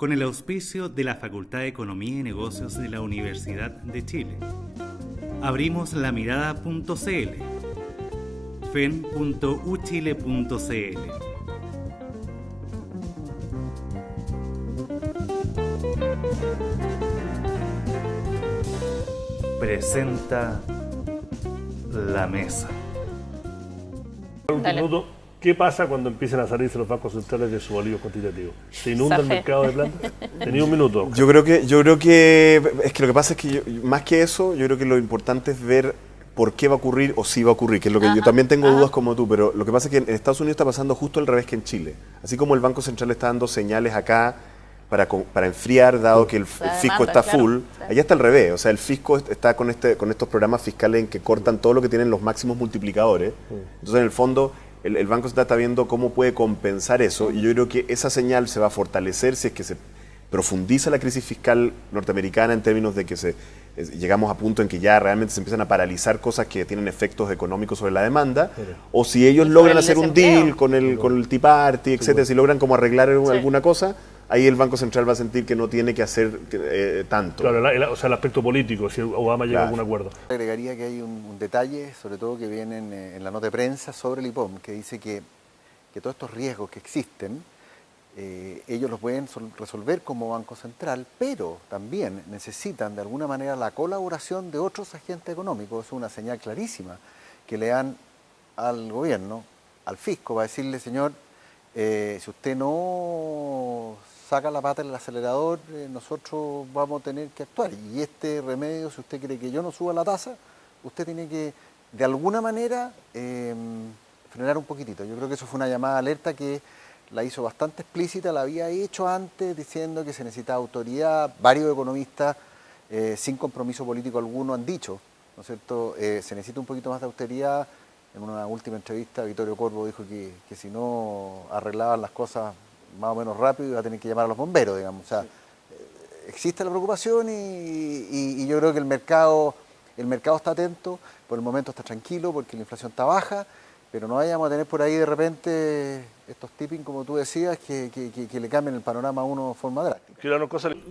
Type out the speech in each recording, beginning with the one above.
con el auspicio de la Facultad de Economía y Negocios de la Universidad de Chile. Abrimos la mirada.cl, fen.uchile.cl. Presenta La Mesa. Dale. Minuto, ¿qué pasa cuando empiezan a salirse los bancos centrales de su alivio cuantitativo? ¿Se inunda el mercado de plantas? Tenía un minuto. Yo creo que es que lo que pasa es que más que eso, yo creo que lo importante es ver por qué va a ocurrir o si va a ocurrir, que es lo que yo también tengo dudas como tú, pero lo que pasa es que en Estados Unidos está pasando justo al revés que en Chile. Así como el Banco Central está dando señales acá para enfriar, dado que el fisco está full, allá está al revés. O sea, el fisco está con estos programas fiscales en que cortan todo lo que tienen los máximos multiplicadores. Entonces, en el fondo, el Banco Central está viendo cómo puede compensar eso, y yo creo que esa señal se va a fortalecer si es que se profundiza la crisis fiscal norteamericana en términos de que llegamos a punto en que ya realmente se empiezan a paralizar cosas que tienen efectos económicos sobre la demanda, o si ellos logran hacer un deal con el Tea Party, etcétera, si logran como arreglar alguna cosa, ahí el Banco Central va a sentir que no tiene que hacer tanto. Claro, o sea, el aspecto político, si Obama llega a algún acuerdo. Agregaría que hay un detalle, sobre todo que viene en la nota de prensa sobre el IPOM, que dice que todos estos riesgos que existen, ellos los pueden resolver como Banco Central, pero también necesitan de alguna manera la colaboración de otros agentes económicos. Es una señal clarísima que le dan al gobierno, al fisco, para decirle, señor, si usted no saca la pata del acelerador, nosotros vamos a tener que actuar. Y este remedio, si usted cree que yo no suba la tasa, usted tiene que, de alguna manera, frenar un poquitito. Yo creo que eso fue una llamada de alerta que la hizo bastante explícita, la había hecho antes diciendo que se necesitaba autoridad. Varios economistas, sin compromiso político alguno, han dicho, ¿no es cierto?, se necesita un poquito más de austeridad. En una última entrevista, Vittorio Corvo dijo que si no arreglaban las cosas más o menos rápido iba a tener que llamar a los bomberos, digamos. O sea, existe la preocupación y yo creo que el mercado está atento, por el momento está tranquilo porque la inflación está baja, pero no vayamos a tener por ahí de repente estos tipping, como tú decías, que le cambien el panorama a uno de forma drástica.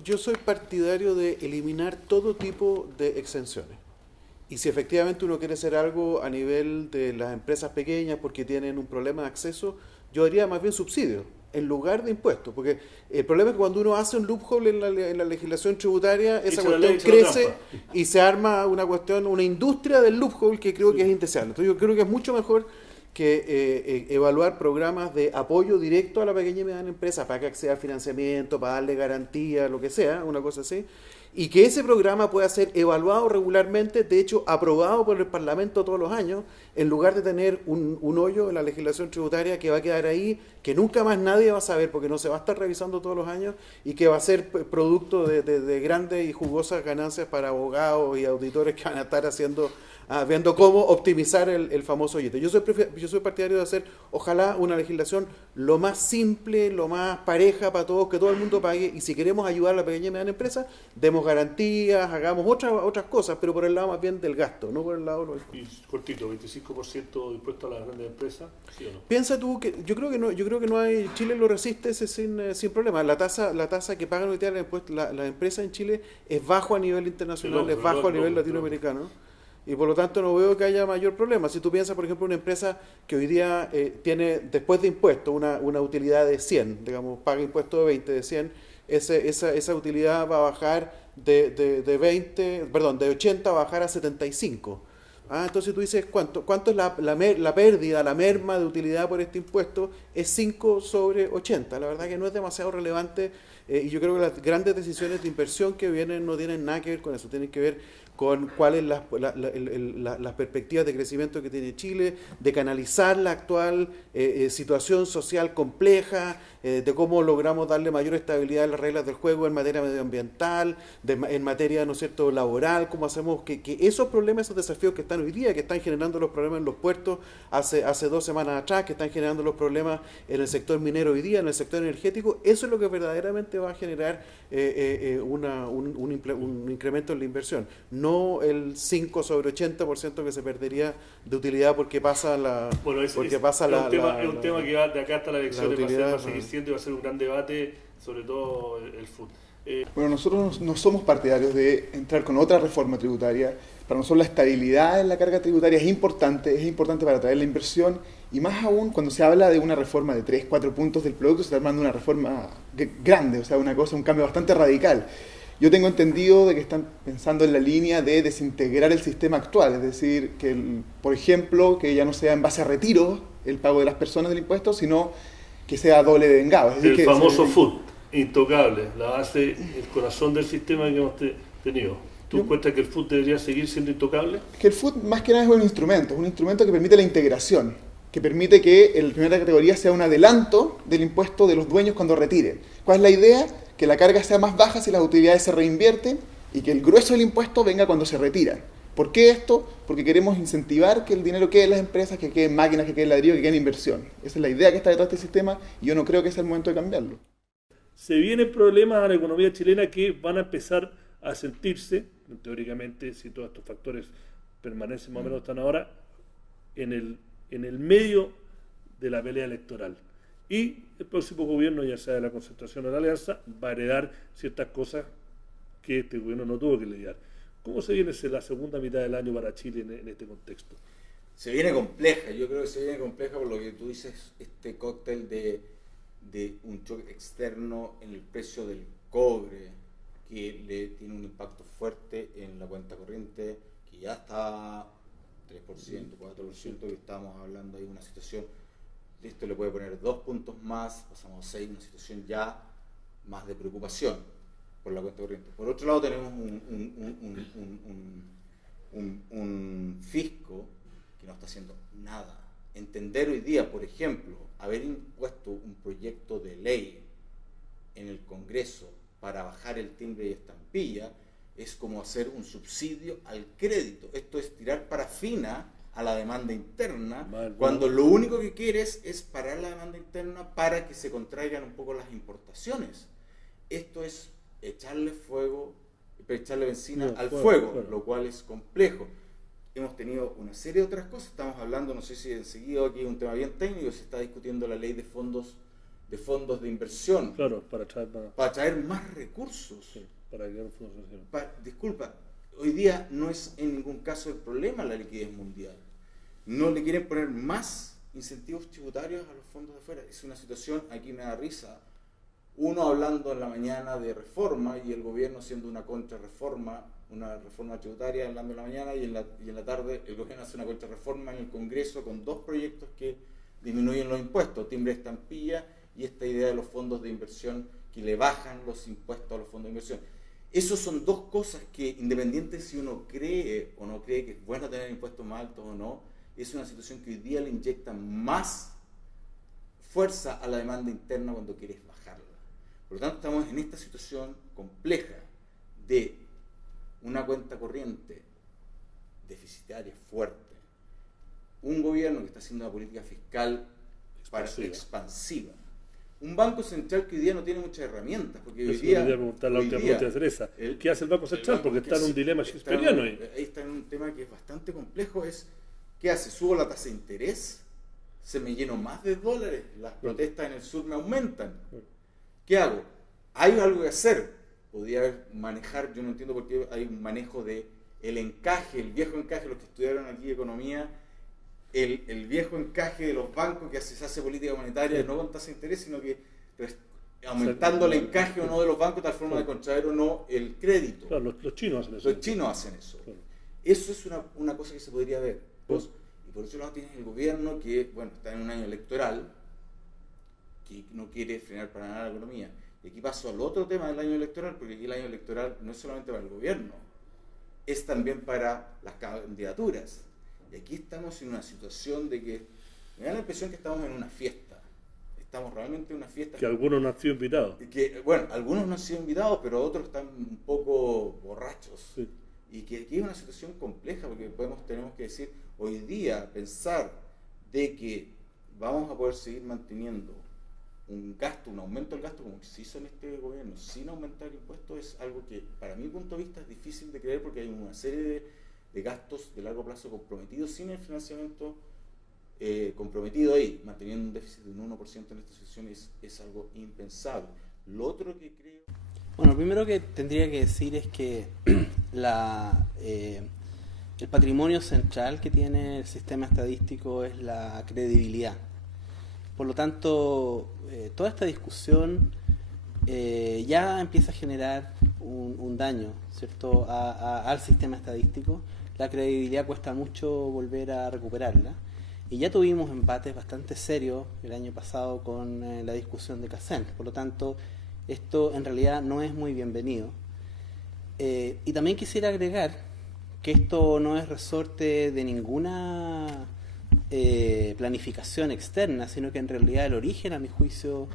Yo soy partidario de eliminar todo tipo de exenciones. Y si efectivamente uno quiere hacer algo a nivel de las empresas pequeñas porque tienen un problema de acceso, yo haría más bien subsidios en lugar de impuestos, porque el problema es que cuando uno hace un loophole en la legislación tributaria, esa cuestión crece y se arma una industria del loophole que creo que es indeseable. Entonces yo creo que es mucho mejor que evaluar programas de apoyo directo a la pequeña y mediana empresa para que acceda al financiamiento, para darle garantía, lo que sea, una cosa así, y que ese programa pueda ser evaluado regularmente, de hecho aprobado por el Parlamento todos los años, en lugar de tener un hoyo en la legislación tributaria que va a quedar ahí, que nunca más nadie va a saber porque no se va a estar revisando todos los años y que va a ser producto de grandes y jugosas ganancias para abogados y auditores que van a estar viendo cómo optimizar el famoso hoyito. Yo soy partidario de hacer, ojalá, una legislación lo más simple, lo más pareja para todos, que todo el mundo pague, y si queremos ayudar a la pequeña y mediana empresa, demos garantías, hagamos otras cosas, pero por el lado más bien del gasto, no por el lado... Y cortito, 25% de impuesto a las grandes empresas, ¿sí o no? Piensa tú que yo creo que no hay, Chile lo resiste sin problema. La tasa que pagan hoy día las empresas en Chile es bajo a nivel internacional, es bajo a nivel latinoamericano. Y por lo tanto no veo que haya mayor problema. Si tú piensas, por ejemplo, una empresa que hoy día tiene, después de impuestos, una utilidad de 100, digamos, paga impuestos de 20, de 100, esa utilidad va a bajar de 80 va a bajar a 75. Entonces tú dices, ¿cuánto es la pérdida, la merma de utilidad por este impuesto? Es 5 sobre 80. La verdad que no es demasiado relevante, y yo creo que las grandes decisiones de inversión que vienen no tienen nada que ver con eso, tienen que ver con cuáles las perspectivas de crecimiento que tiene Chile, de canalizar la actual situación social compleja, de cómo logramos darle mayor estabilidad a las reglas del juego en materia medioambiental, en materia, ¿no es cierto?, laboral, cómo hacemos que esos problemas, esos desafíos que están hoy día, que están generando los problemas en los puertos hace 2 semanas atrás, que están generando los problemas en el sector minero hoy día, en el sector energético, eso es lo que verdaderamente va a generar un incremento en la inversión. No no el 5 sobre 80% que se perdería de utilidad porque pasa la... Bueno, es un tema que va de acá hasta la elección, va a seguir siendo y va a ser un gran debate, sobre todo el food. Bueno, nosotros no somos partidarios de entrar con otra reforma tributaria. Para nosotros la estabilidad en la carga tributaria es importante para atraer la inversión, y más aún cuando se habla de una reforma de 3, 4 puntos del producto, se está armando una reforma grande, o sea, un cambio bastante radical. Yo tengo entendido de que están pensando en la línea de desintegrar el sistema actual, es decir, que, por ejemplo, que ya no sea en base a retiro el pago de las personas del impuesto, sino que sea doble vengado. Es decir, el famoso food, intocable, la base, el corazón del sistema que hemos tenido. ¿Tú encuentras que el food debería seguir siendo intocable? Que el food más que nada es un instrumento que permite la integración, que permite que la primera categoría sea un adelanto del impuesto de los dueños cuando retiren. ¿Cuál es la idea? Que la carga sea más baja si las utilidades se reinvierten y que el grueso del impuesto venga cuando se retiran. ¿Por qué esto? Porque queremos incentivar que el dinero quede en las empresas, que quede en máquinas, que quede en ladrillo, que quede en inversión. Esa es la idea que está detrás de este sistema y yo no creo que sea el momento de cambiarlo. Se vienen problemas a la economía chilena que van a empezar a sentirse, teóricamente, si todos estos factores permanecen más o menos están ahora, en el medio de la pelea electoral. Y el próximo gobierno, ya sea de la Concertación o de la Alianza, va a heredar ciertas cosas que este gobierno no tuvo que lidiar. ¿Cómo se viene la segunda mitad del año para Chile en este contexto? Se viene compleja, yo creo que se viene compleja por lo que tú dices, este cóctel de un choque externo en el precio del cobre, que le tiene un impacto fuerte en la cuenta corriente, que ya está 3%, 4%, que estamos hablando ahí de una situación. Esto le puede poner 2 puntos más, pasamos a 6, una situación ya más de preocupación por la cuenta corriente. Por otro lado tenemos un fisco que no está haciendo nada. Entender hoy día, por ejemplo, haber impuesto un proyecto de ley en el Congreso para bajar el timbre y estampilla es como hacer un subsidio al crédito. Esto es tirar parafina a la demanda interna, cuando lo único que quieres es parar la demanda interna para que se contraigan un poco las importaciones. Esto es echarle benzina al fuego, lo cual es complejo. Hemos tenido una serie de otras cosas, estamos hablando, no sé si enseguida aquí un tema bien técnico, se está discutiendo la ley de fondos de inversión. Claro, para traer más recursos. Sí, para crear un fondo social. Disculpa, hoy día no es en ningún caso el problema la liquidez mundial. No le quieren poner más incentivos tributarios a los fondos de afuera. Es una situación, aquí me da risa, uno hablando en la mañana de reforma y el gobierno haciendo una contrarreforma, una reforma tributaria hablando en la mañana y en la tarde el gobierno hace una contrarreforma en el Congreso con 2 proyectos que disminuyen los impuestos, timbre de estampilla y esta idea de los fondos de inversión que le bajan los impuestos a los fondos de inversión. Esos son 2 cosas que, independiente si uno cree o no cree que es bueno tener impuestos más altos o no, es una situación que hoy día le inyecta más fuerza a la demanda interna cuando quieres bajarla. Por lo tanto, estamos en esta situación compleja de una cuenta corriente deficitaria fuerte, un gobierno que está haciendo una política fiscal expansiva, un banco central que hoy día no tiene muchas herramientas, porque hoy día... preguntar la última pregunta de Teresa. ¿Qué hace el Banco Central? Porque está en un dilema shakespeariano ahí. Ahí está en un tema que es bastante complejo, ¿qué hace? ¿Subo la tasa de interés? ¿Se me lleno más de dólares? Las protestas en el sur me aumentan. ¿Qué hago? Hay algo que hacer. Podría manejar, yo no entiendo por qué hay un manejo de el encaje, el viejo encaje, los que estudiaron aquí economía, el viejo encaje de los bancos que se hace política monetaria, no con tasa de interés, sino que aumentando el encaje o no de los bancos, tal forma de contraer o no el crédito. Claro, los chinos hacen eso. Los chinos hacen eso. Claro. Eso es una cosa que se podría ver. Y por otro lado tienes el gobierno que, bueno, está en un año electoral, que no quiere frenar para nada la economía. Y aquí paso al otro tema del año electoral, porque aquí el año electoral no es solamente para el gobierno, es también para las candidaturas. Y aquí estamos en una situación de que me da la impresión que estamos en una fiesta. Estamos realmente en una fiesta. Que algunos no han sido invitados. Que, bueno, algunos no han sido invitados, pero otros están un poco borrachos. Sí. Y que aquí es una situación compleja, porque tenemos que decir, hoy día pensar de que vamos a poder seguir manteniendo un gasto, un aumento del gasto como se hizo en este gobierno sin aumentar impuestos es algo que para mi punto de vista es difícil de creer, porque hay una serie de gastos de largo plazo comprometidos sin el financiamiento comprometido ahí, manteniendo un déficit de un 1% en esta situación es algo impensable. Lo otro que creo... Bueno, lo primero que tendría que decir es que el patrimonio central que tiene el sistema estadístico es la credibilidad. Por lo tanto, toda esta discusión ya empieza a generar un daño, ¿cierto?, al sistema estadístico. La credibilidad cuesta mucho volver a recuperarla. Y ya tuvimos embates bastante serios el año pasado con la discusión de CACEN. Por lo tanto, esto en realidad no es muy bienvenido. Y también quisiera agregar que esto no es resorte de ninguna planificación externa, sino que en realidad el origen, a mi juicio,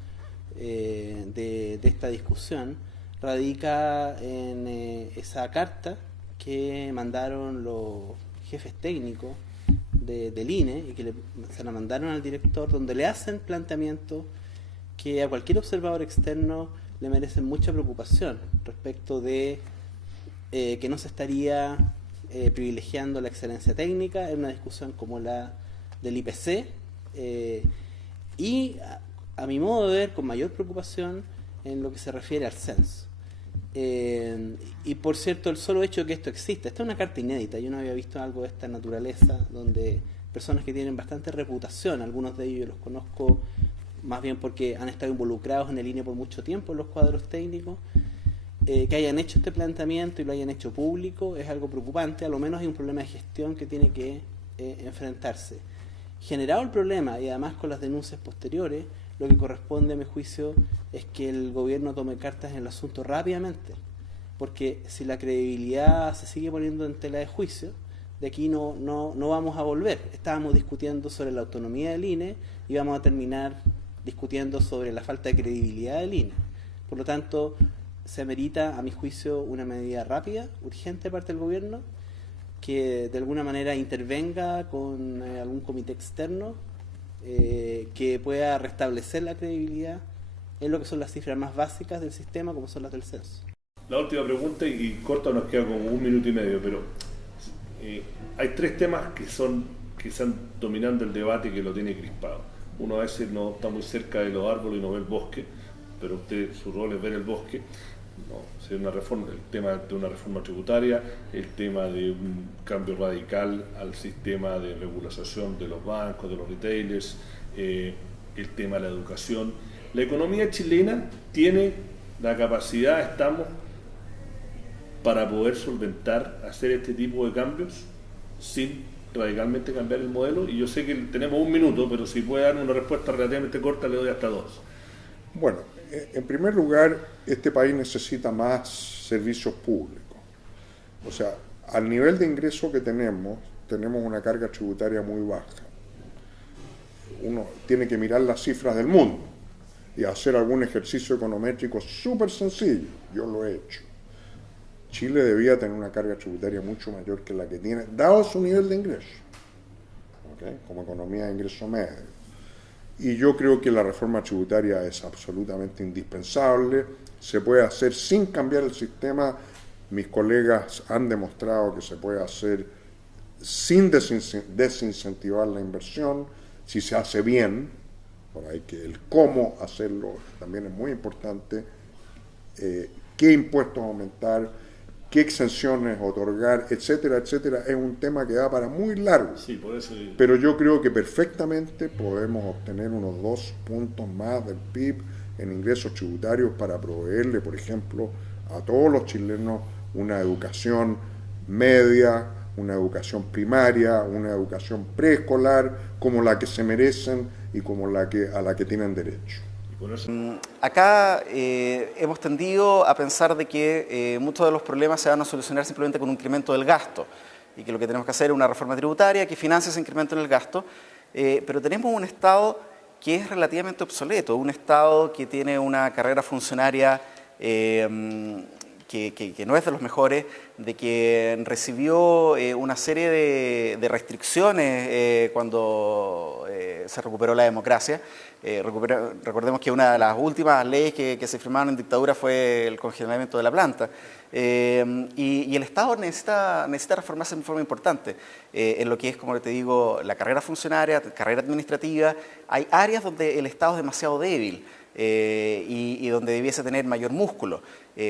de esta discusión radica en esa carta que mandaron los jefes técnicos del INE y que se la mandaron al director, donde le hacen planteamientos que a cualquier observador externo le merecen mucha preocupación respecto de que no se estaría privilegiando la excelencia técnica en una discusión como la del IPC, y a mi modo de ver con mayor preocupación en lo que se refiere al censo. Y por cierto, el solo hecho de que esto exista, esta es una carta inédita, yo no había visto algo de esta naturaleza, donde personas que tienen bastante reputación, algunos de ellos yo los conozco más bien porque han estado involucrados en el INE por mucho tiempo en los cuadros técnicos, que hayan hecho este planteamiento y lo hayan hecho público es algo preocupante. A lo menos hay un problema de gestión que tiene que enfrentarse. Generado el problema y además con las denuncias posteriores, lo que corresponde a mi juicio es que el gobierno tome cartas en el asunto rápidamente, porque si la credibilidad se sigue poniendo en tela de juicio, de aquí no vamos a volver. Estábamos discutiendo sobre la autonomía del INE y vamos a terminar discutiendo sobre la falta de credibilidad del INE. Por lo tanto, se amerita, a mi juicio, una medida rápida, urgente de parte del gobierno, que de alguna manera intervenga con algún comité externo que pueda restablecer la credibilidad en lo que son las cifras más básicas del sistema, como son las del censo. La última pregunta, y corta, nos queda como 1 minuto y medio, pero hay 3 temas que están dominando el debate y que lo tiene crispado. Uno a veces no está muy cerca de los árboles y no ve el bosque, pero usted, su rol es ver el bosque. No, si una reforma, el tema de una reforma tributaria, el tema de un cambio radical al sistema de regularización de los bancos, de los retailers, el tema de la educación. La economía chilena tiene la capacidad, estamos, para poder solventar, hacer este tipo de cambios sin radicalmente cambiar el modelo. Y yo sé que tenemos 1 minuto, pero si puede dar una respuesta relativamente corta, le doy hasta 2. Bueno, en primer lugar, este país necesita más servicios públicos. O sea, al nivel de ingreso que tenemos una carga tributaria muy baja. Uno tiene que mirar las cifras del mundo y hacer algún ejercicio econométrico súper sencillo. Yo lo he hecho. Chile debía tener una carga tributaria mucho mayor que la que tiene, dado su nivel de ingreso, ¿okay?, como economía de ingreso medio. Y yo creo que la reforma tributaria es absolutamente indispensable, se puede hacer sin cambiar el sistema. Mis colegas han demostrado que se puede hacer sin desincentivar la inversión, si se hace bien. Por ahí que el cómo hacerlo también es muy importante, qué impuestos aumentar, qué exenciones otorgar, etcétera, etcétera, es un tema que da para muy largo. Sí, por eso... Pero yo creo que perfectamente podemos obtener unos 2 puntos más del PIB en ingresos tributarios para proveerle, por ejemplo, a todos los chilenos una educación media, una educación primaria, una educación preescolar, como la que se merecen y como a la que tienen derecho. Acá hemos tendido a pensar de que muchos de los problemas se van a solucionar simplemente con un incremento del gasto y que lo que tenemos que hacer es una reforma tributaria que financie ese incremento en el gasto, pero tenemos un Estado que es relativamente obsoleto, un Estado que tiene una carrera funcionaria que que no es de los mejores, de que recibió una serie de restricciones cuando se recuperó la democracia. Recordemos que una de las últimas leyes que se firmaron en dictadura fue el congelamiento de la planta. Y el Estado necesita reformarse de forma importante en lo que es, como te digo, la carrera funcionaria, carrera administrativa. Hay áreas donde el Estado es demasiado débil y donde debiese tener mayor músculo.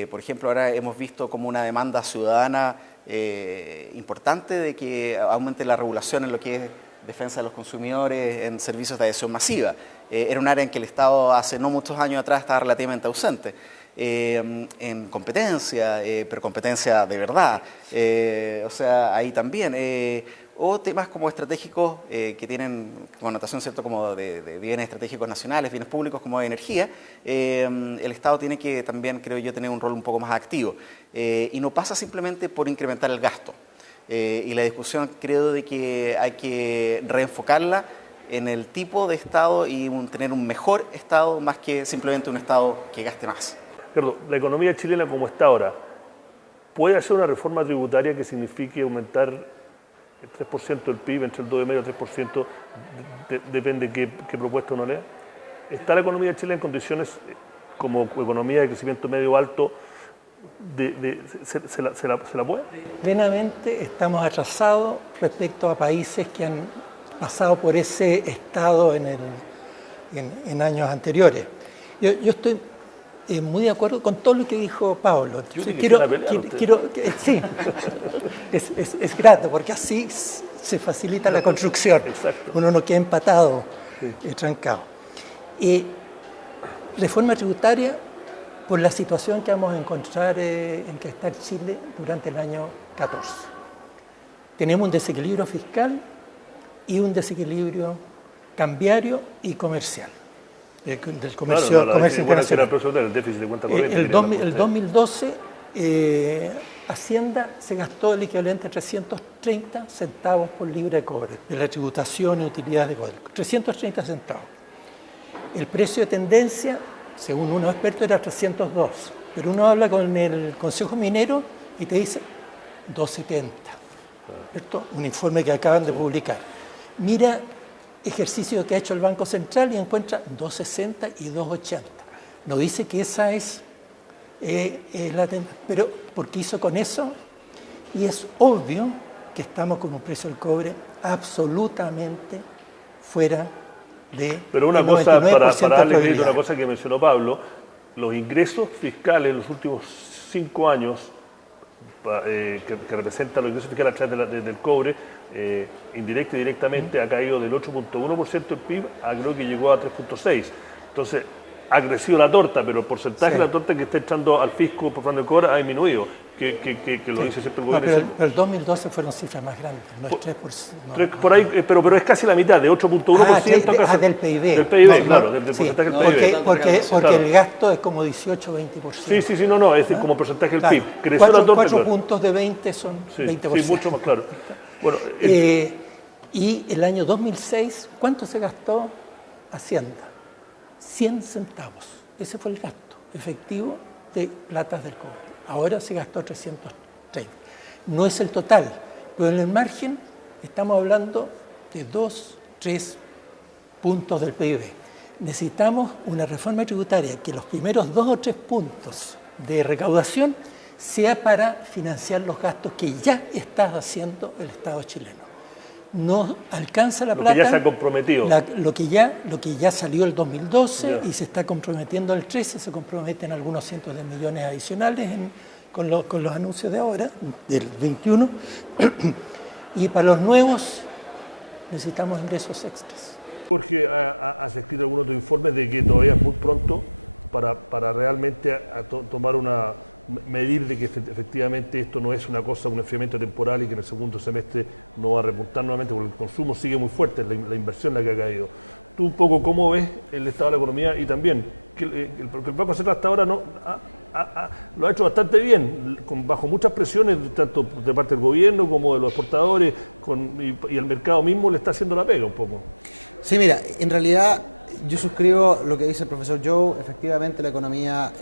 Por ejemplo, ahora hemos visto como una demanda ciudadana importante de que aumente la regulación en lo que es defensa de los consumidores en servicios de adhesión masiva. Era un área en que el Estado hace no muchos años atrás estaba relativamente ausente. En competencia, pero competencia de verdad. O sea, ahí también. O temas como estratégicos que tienen connotación, ¿cierto?, como de bienes estratégicos nacionales, bienes públicos como de energía. El Estado tiene que también, creo yo, tener un rol un poco más activo. Y no pasa simplemente por incrementar el gasto. Y la discusión creo de que hay que reenfocarla en el tipo de Estado y tener un mejor Estado más que simplemente un Estado que gaste más. Ricardo, la economía chilena como está ahora, ¿puede hacer una reforma tributaria que signifique aumentar el 3% del PIB, entre el 2,5% y el 3%, depende qué propuesta uno lea? ¿Está la economía chilena en condiciones como economía de crecimiento medio alto? ¿Se la puede? Plenamente estamos atrasados respecto a países que han pasado por ese estado en años anteriores. Yo estoy muy de acuerdo con todo lo que dijo Pablo. Sí, es grato porque así se facilita la construcción. Exacto. Uno no queda empatado, trancado. Reforma tributaria por la situación que vamos a encontrar en que está Chile durante el año 14. Tenemos un desequilibrio fiscal y un desequilibrio cambiario y comercial. Del comercio, comercio internacional. El déficit de cuenta corriente. El 2012, Hacienda se gastó el equivalente a 330 centavos por libra de cobre, de la tributación y utilidad de cobre. 330 centavos. El precio de tendencia, según unos expertos, era 302. Pero uno habla con el Consejo Minero y te dice 270. ¿Cierto? Un informe que acaban de publicar. Mira ejercicio que ha hecho el Banco Central y encuentra 260 y 280. No dice que esa es la tendencia, pero ¿por qué hizo con eso? Y es obvio que estamos con un precio del cobre absolutamente fuera de... Pero una cosa, para darle crédito a una cosa que mencionó Pablo, los ingresos fiscales en los últimos 5 años, que representan los ingresos fiscales a través del cobre, indirecta y directamente, ha caído del 8,1% del PIB a creo que llegó a 3,6%. Entonces, ha crecido la torta, pero el porcentaje de la torta que está echando al fisco por frente del cobre ha disminuido, que lo dice siempre el gobierno. Pero el 2012 fueron cifras más grandes, no es 3%. Por ahí, pero es casi la mitad, de 8,1%. Del PIB. Del PIB, claro, del porcentaje del PIB. Porque el gasto es como 18-20%. Sí, no, es como porcentaje del PIB. Creció 4, la torta, 4 puntos de 20 son 20%. Sí, mucho más claro. Bueno, y el año 2006, ¿cuánto se gastó Hacienda? 100 centavos. Ese fue el gasto efectivo de platas del cobre. Ahora se gastó 330. No es el total, pero en el margen estamos hablando de 2, 3 puntos del PIB. Necesitamos una reforma tributaria que los primeros 2 o 3 puntos de recaudación sea para financiar los gastos que ya está haciendo el Estado chileno. No alcanza la plata. Lo que ya se ha comprometido. Lo que ya salió el 2012 y se está comprometiendo el 13, se comprometen algunos cientos de millones adicionales con los anuncios de ahora, del 21. Y para los nuevos necesitamos ingresos extras. Jorge, has escrito algunos otros informes de que todavía es muy pronto para realmente tomar medir de que efectivamente esto no es una cosa, un enfriamiento temporal y que en el segundo semestre no va a repuntar nuevamente porque el consumo sigue muy fuerte, la inversión la que ha caído. Tú un poco cómo ves el estado de la economía y también que el Banco Central hasta ahora lo ha hecho bastante bien, bajo muchas presiones tanto de parte del gobierno como de los exportadores y el mercado mismo le está haciendo la pega un poco. Sí, mira, en realidad Yo suscribo lo que dice el profesor Joe. Efectivamente, la economía,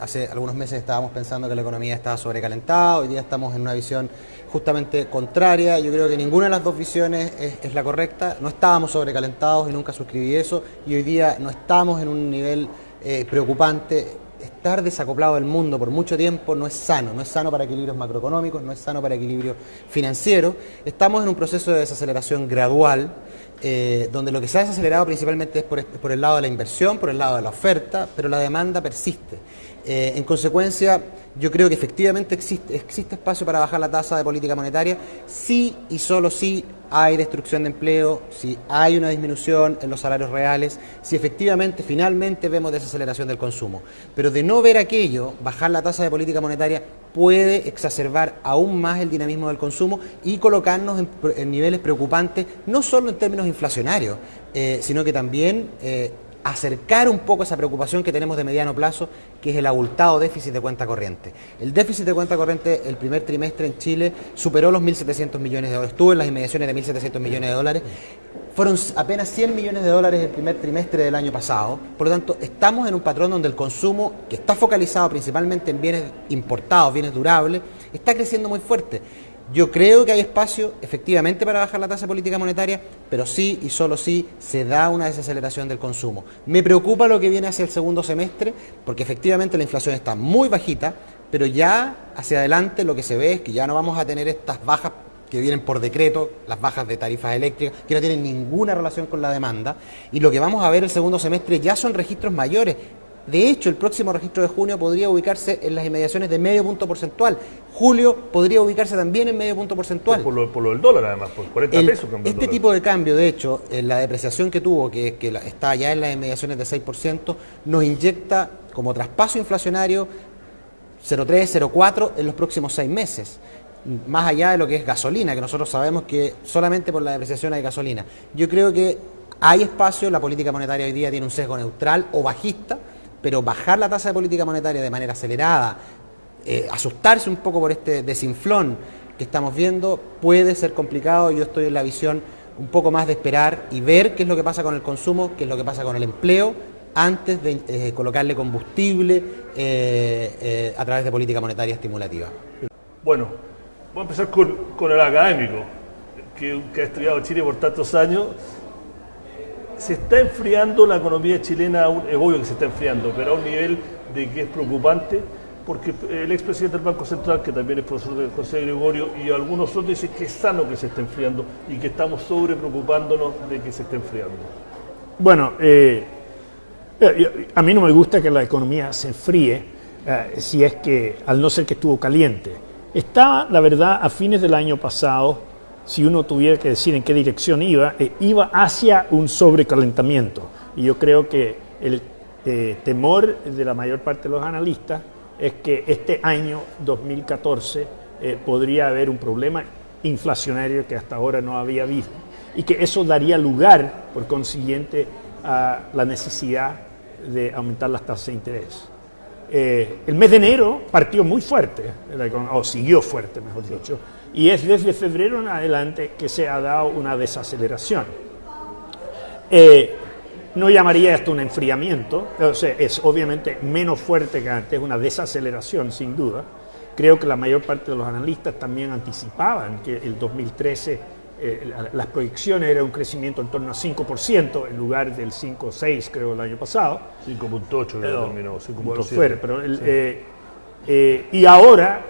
hace algunos meses estábamos pensando que la economía estaba sobrecalentada. Hoy día estamos en una visión justamente contraria. Yo creo que ninguna de las dos visiones es la correcta. No estábamos sobrecalentados y nunca suscribí eso. Y hoy día no estamos en un nivel preocupante. Estar desacoplado del mundo por mucho tiempo no es sano para equilibrios macroeconómicos, no es sano para equilibrio financiero. Estamos en un proceso de desaceleración gradual, donde lo que se ha desacelerado principalmente es por el lado de la inversión, por el lado de la oferta, pero la demanda persiste. En consecuencia, yo creo que efectivamente existe espacio para bajar la tasa de política monetaria, sí y solo si hay destrucción de empleo, si hay una disminución en los salarios reales, si efectivamente finalmente vemos desaceleración del consumo. Pero de no ver aquello, bajar la tasa de política monetaria puede exacerbar aún más el dinamismo del consumo y colocarnos en niveles preocupantes, no solo en términos inflacionarios, sino que también acercar un poco esa preocupación que tenemos de mediano plazo, que es el abultado déficit de cuenta corriente. El déficit de cuenta corriente el primer trimestre en Chile superó los 1.700 millones de dólares, estuvo en las inmediaciones de 1.700 millones de dólares, fueron apenas 100 millones de dólares el primer trimestre del año pasado. Por lo tanto, estamos en un patrón donde el consumo, que está focalizado principalmente en bienes importados, bienes durables, está creciendo muy fuerte. Yo creo que hay espacio efectivamente para bajar la tasa de política monetaria, pero sí y solo sí se da una desaceleración del consumo. Me preocupa lo que viene hacia el segundo semestre, porque efectivamente la inflación está muy bajita, pero ya hacia adelante lo que se ve es que ya no vamos a tener estas bajas que vienen por decreto, las bajas de tarifas eléctricas, que no tienen ninguna relación con la demanda, y lo que vamos a ver el segundo semestre ya son registros mayores. De hecho, el próximo registro de junio podría ubicarse en las inmediaciones de medio punto porcentual. Julio podría ubicarse también en medio punto porcentual. Por lo del dólar, además, por 40 pesos. Este tipo de cambio, de hecho, la depreciación que tuvo, que está ya en las inmediaciones de 6%, nos inyecta como traspaso inflacionario 0,3, 0,4 en los próximos 6 meses. Más allá de lo que es gasolina, que nosotros sabemos que solamente por la depreciación hay gasolina. Yo creo que hay espacio, la política monetaria hoy día tiene un sesgo neutral o bajista, pero bajar la tasa de política monetaria de manera acelerada, asustarse un poco por este desinflón que estamos viendo, puede ser complicado. Yo estoy en la visión un poco más de esperar y ver qué es lo que pasa con el consumo, qué es lo que pasa con el empleo, antes de colocarle combustible a través de política monetaria estimulativa. Bueno, voy a empezar con el académico, que ha estudiado Chile por tantos años. Se está enfriando la economía chilena, es obvio que se está enfriando, pero a un nivel de que es preocupante, porque el expresidente del Banco Central, que también es profesor de José Gregorio, y algunos otros dicen que es sano que se esté enfriando y que estamos sobre preocupándonos de que se esté enfriando. Bueno, a mí no me gusta que la economía se enfríe, si es que, al no ser que estuvo caliente. Está, la verdad, a fines del año pasado, si uno tuviera que decir en qué dirección iba hacia un sobrecalentamiento. Y yo creo que el temor de la mayor parte de los analistas es que este año 2014 podría haber un problema inflacionario que hasta ahora no había visto y que eso daría lugar, por consiguiente, a la necesidad de aumentar las tasas de interés. El mes de enero partió muy fuerte, o siguió fuerte, mejor dicho, y es desde febrero en adelante que se ha dado una desaceleración. No llamaría esto un enfriamiento, o sea, es obviamente menos fuerte que antes, una desaceleración sin duda. Creo que la mayor parte de los analistas también anticipaban que el 2013 las proyecciones eran un crecimiento en torno a 5% en lugar del 5,6 creo el año pasado. 5,8 creo que terminó, 5,7. Pero y ahora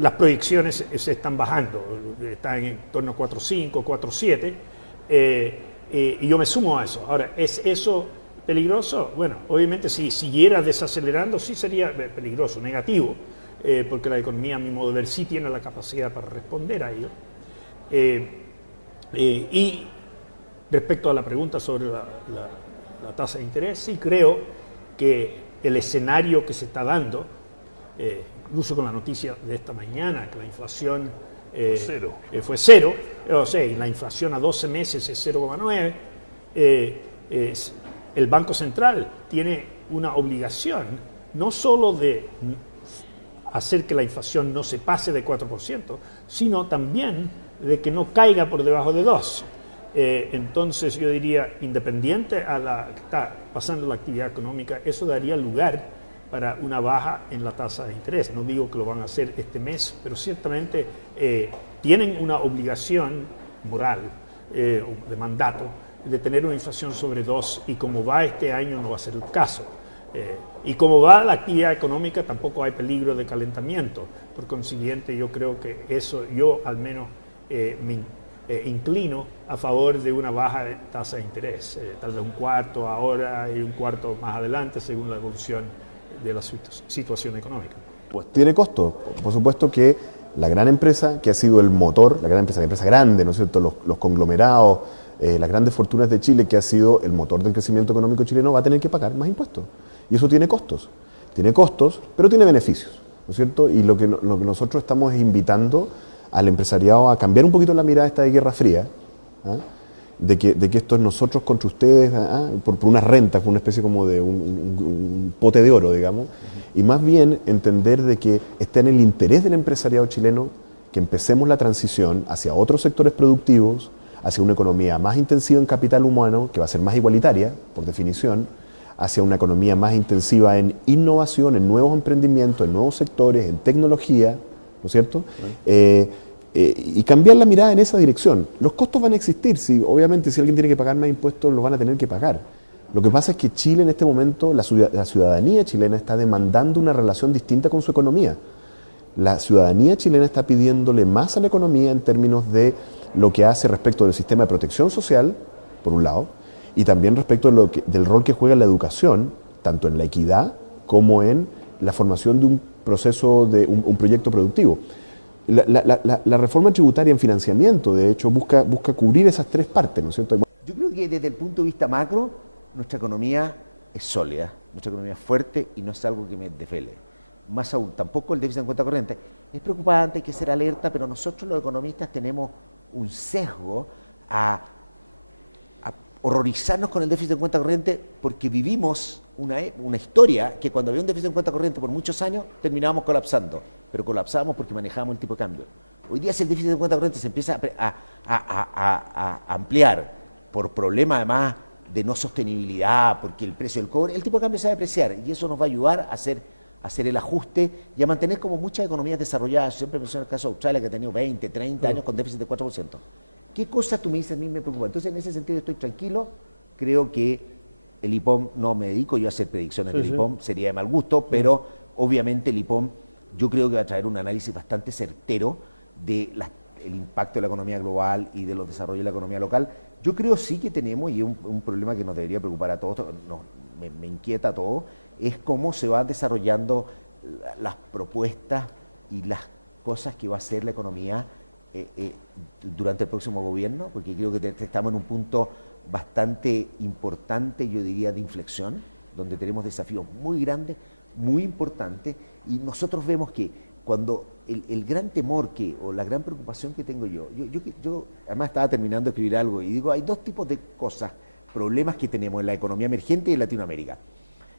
las proyecciones se están bajando, están en torno a 4,5, 4,7, y yo me sumo a eso. Ahora, ¿es eso peligroso? Bueno, obviamente si siguiera desacelerando sí sería peligroso, negativo, porque la economía, a mi modo de ver, sí tiene la capacidad para responder a ello. Y respecto a la pregunta sobre la tasa de interés, sí creo que el escenario que se está dando, incluso con la noticia de esta mañana, que la inflación fue cero, o sea, y la inflación a 12 meses es 0,9, el Banco Central tiene una obligación no solo de hacer que la inflación no se pase de 4%, sino también de que no caiga por debajo de 2%. Entonces yo diría, independiente a la que está pasando la actividad económica, eso daría lugar para una baja en la tasa de interés. No digo que lo van a hacer este mes, pero ciertamente tienen una obligación moral, de mandato, de tener una inflación sobre 2, y como va este año no va a ser el caso. Y como va la actividad económica, tampoco hay peligro de calentamiento. Por consiguiente, yo creo que eso, yo al menos me inclino a favor de una baja de tasa de interés, tal vez 1/4 ahora y 1/4 más adelante, según la evolución de la situación económica. Pues tiene costo. Por supuesto que la gran empresa, que ha sido el motor, la empresa grande, ¿no es cierto?, los conglomerados, las grandes fortunas de Chile, que ha sido el motor del crecimiento económico chileno, va a tener que pagar más impuestos. Y eso tiene costos, pero tiene beneficios, ¿no es cierto? Y lo que nosotros estamos invitando al empresariado a cambiar un poquito la mirada esta de Guerra Fría, ¿ah? de que esto es nosotros contra ustedes, por unas rentas, por una especie como de un pote de oro, digamos, y más bien entender de que está en el interés del empresariado chileno que empecemos la transición hacia otros sectores productivos, hacia una economía más intensiva en capital humano, que va a ser más igualitaria, por definición, hacia una economía más intensiva en innovación, en nuevos emprendimientos, en nuevos sectores, en tecnología, ¿no es cierto? Y cambiar la mirada en esa dirección. Los costos van a existir, obviamente si alguien tiene que pagar más impuestos, los van a tener que pagar. Lo que pasa es que Chile en este momento, la ciudadanía chilena está demandando una relación distinta con su economía. La ciudadanía chilena está pidiéndole más a la economía en términos de lo que hace respecto del sistema de protección social, por un lado, y también respecto de del rol que juega la educación, tanto en la equidad como en la formación de un proceso, de un proyecto productivo. La reforma tributaria en financiamiento, de hecho, busca cubrir esas tres partes, ¿no es cierto? Yo creo que desde el punto de vista macro, nuestra economía es sólida, nuestra economía es fuerte y no es algo que me desvele. Más aún, tampoco el déficit en cuenta corriente. Es preocupante, hay que ser alerta, pero nosotros los economistas tenemos un sesgo a horrorizarnos con el déficit en cuenta corriente porque vivimos una historia que cuando había un déficit en cuenta corriente por muchos años terminábamos colapsando, pero colapsábamos porque manejábamos el tipo de cambio. Hoy día si el déficit en cuenta corriente se empieza a ampliar por problemas además de no sostenibilidad, porque el precio del cobre, el tipo de cambio se va a depreciar y eso nos va a ayudar a hacer el ajuste y a mantener como muchas economías desarrolladas. Siempre menciono el caso de Australia, que ha tenido 20, 30 años con déficit de 4%. ¿Qué cosas tú me dices a mí me preocupan? Entonces, en ese sentido estoy tranquilo. Creo que el IPOM, no me dedico yo a hacer predicciones del IPOM, sería de mal gusto, pero obviamente el IPOM yo creo que va a traer un análisis bastante certero del impacto de la economía global y de los desarrollos de la economía local. Yo creo sí que tenemos, y es un problema que nos debería preocupar a todos, me inquieta a todos, es cómo se van desarrollando las propuestas y las cosas que va a hacer la economía durante el próximo gobierno, porque creo que estamos en un punto bastante importante, yo diría, de inflexión, donde tenemos desafíos muy grandes, muy importantes, y nosotros vemos que cuando el gran temor o la gran preocupación que tengo yo además estaba terminando de escribir algo, y digo, hay dos tipos de cosas, problemas que tenemos en la economía emergente y en Latinoamérica.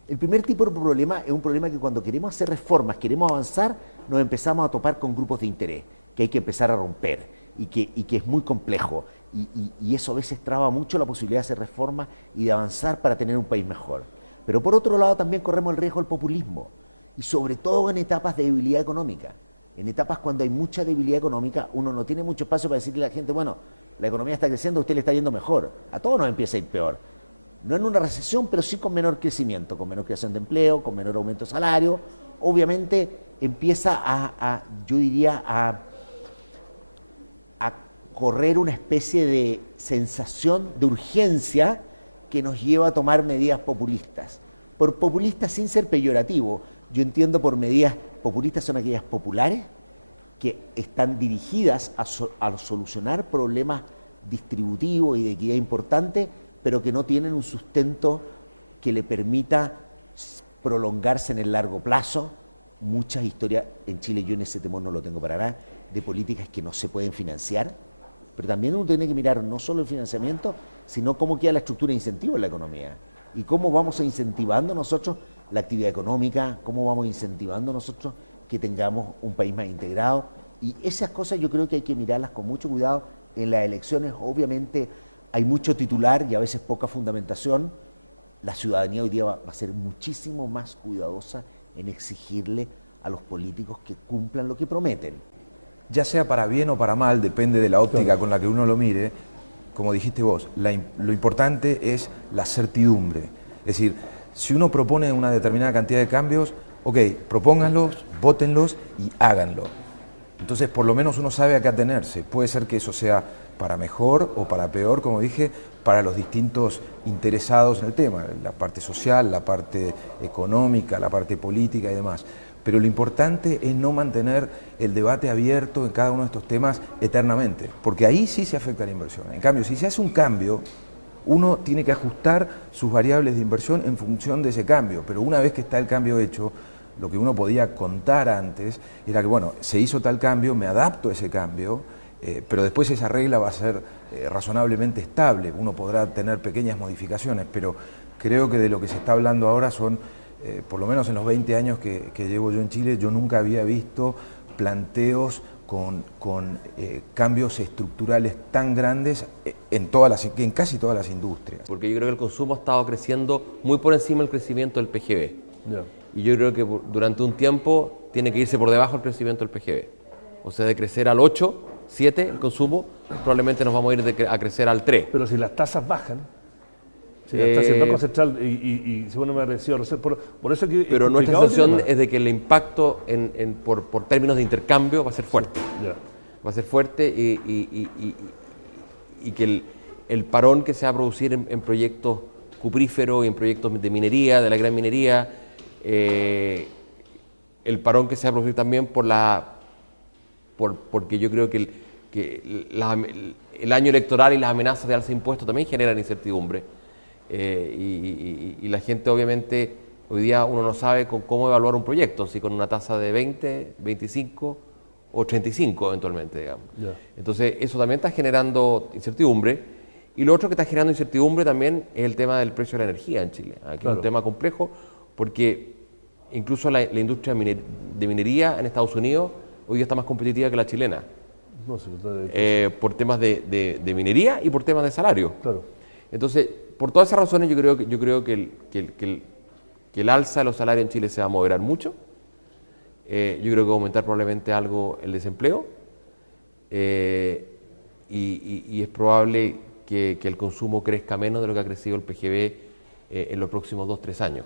El primer tipo de problema es un problema que cuando queremos hacer reformas, queremos avanzar, nos empezamos a topar con grupos de interés, que hay que empezar a romper y que es muy complejo. Y eso a veces traba mucho la posibilidad de hacer reformas y de avanzar para tener un país mejor. Pero por otro lado también corremos el riesgo del populismo, y sobre todo en etapas de debilidad económica. En etapas cuando hay mucha debilidad económica, uno no tiene mucho espacio para decirle a la gente, bueno, la economía está creciendo, a usted le está yendo mejor. A todos nos empieza a ir peor. No en una recesión, pero sí con menor crecimiento, con menor creación de empleo, con menor aumento de salario. Obviamente empieza yo diría, a correr una especie de sensación de urgencia que nos lleva a tomar medidas populistas. Por populistas sin ser peyorativo, yo entiendo por medidas populistas son aquellas populares que están dirigidas a solucionar problemas distributivos y de equidad importantes, pero que no tienen un sustento que le permita prolongarse en el largo plazo. Muchas historias en Chile, yo en ese temor no lo tengo para nada, de políticas que no se pueden financiar, pero también uno tiene que mirar no solo el financiamiento, sino cómo queda la estructura de incentivos en la economía y cómo vamos incentivando nosotros la actividad económica, cómo vamos incentivando nosotros que tengamos un país más integrado. Y esas cosas yo creo que hay que mirarlas con mucho cuidado. En las elecciones obviamente hay mucho titular y a veces poca fundamentación. La ciudadanía hoy día va a ser muchísimo más cuidadosa en exigirle a los políticos que cumplan lo que prometen. Ya sea para bien o para mal, depende de la óptica con la que uno lo mire, como dijiste vos, lo importante es la certidumbre. Es decir, si uno propone una determinada cantidad de cambios, ok, propónganlos, vótenlos y háganlo. Entonces, por lo menos uno sabe a qué atenerse. Puede ser que eso sea para mejor o para peor, como dije, para los distintos interesados en el tema, la parte social, la parte económica, la parte política y demás. Pero lo importante es no mantener el debate abierto en cada uno de estos temas eternamente, porque ahí sí se afecta la inversión. En cambio, si se hace un cambio, uno tiene que ajustar sus variables de inversión en función de ese cambio, pero una vez que está el cambio hecho, lo que uno podía contar antes era que, bueno, se hizo tal cambio, me adapto a ese cambio, pero después esa regla va a ser razonablemente estable. Uno podrá tener pequeñas modificaciones, pero creo que de lo que se está hablando ahora son, por lo menos en los 20 años que llevo yo en Chile, yo nunca había visto planteos con cambios estructurales tan grandes en casi todas las industrias. Porque yo creo que el consumo ha estado creciendo muy por encima del crecimiento del PGB. Ya. Y yo creo que durante un tiempo tiene que irse por debajo del crecimiento del PGB. O sea, de crecer al 8, 7 el consumo, probablemente nos vamos a ir a crecer al 3. Pero si las tasas bajan, si las tasas del Banco Central y se pone más agresivo, por eso que... Pero nuestra sensación es de que el impacto por términos de intercambio va a ser fuerte. Sí, ya. Va a ser fuerte y que el parón que se va a producir en proyectos cupríferos y en proyectos de minería, de la gran minería, el parón que se va a producir también porque yo creo que el año electoral y las amenazas de alza de impuestos también generan incertidumbre. Y la gente obviamente, hoy día uno no sabe cómo evaluar un proyecto, si con una tasa de 20, 25 o 35 eventualmente, digamos. Yeah. Entonces eso también está generando incertidumbre. Y lo otro que está generando incertidumbre también es el tema del precio de la energía en Chile, que es un tema complejo, porque incluso la industria de minería en Estados Unidos hoy día está más competitiva que la chilena, por temas de minería y por temas de salario. Claro. Entonces, por todas esas razones yo creo que el alza de los salarios en Chile se va a moderar mucho. Yo creo que va a aumentar probablemente algo el desempleo, y es probable que el consumo crezca menos de lo que ha crecido el PGB en los próximos 2-3 años.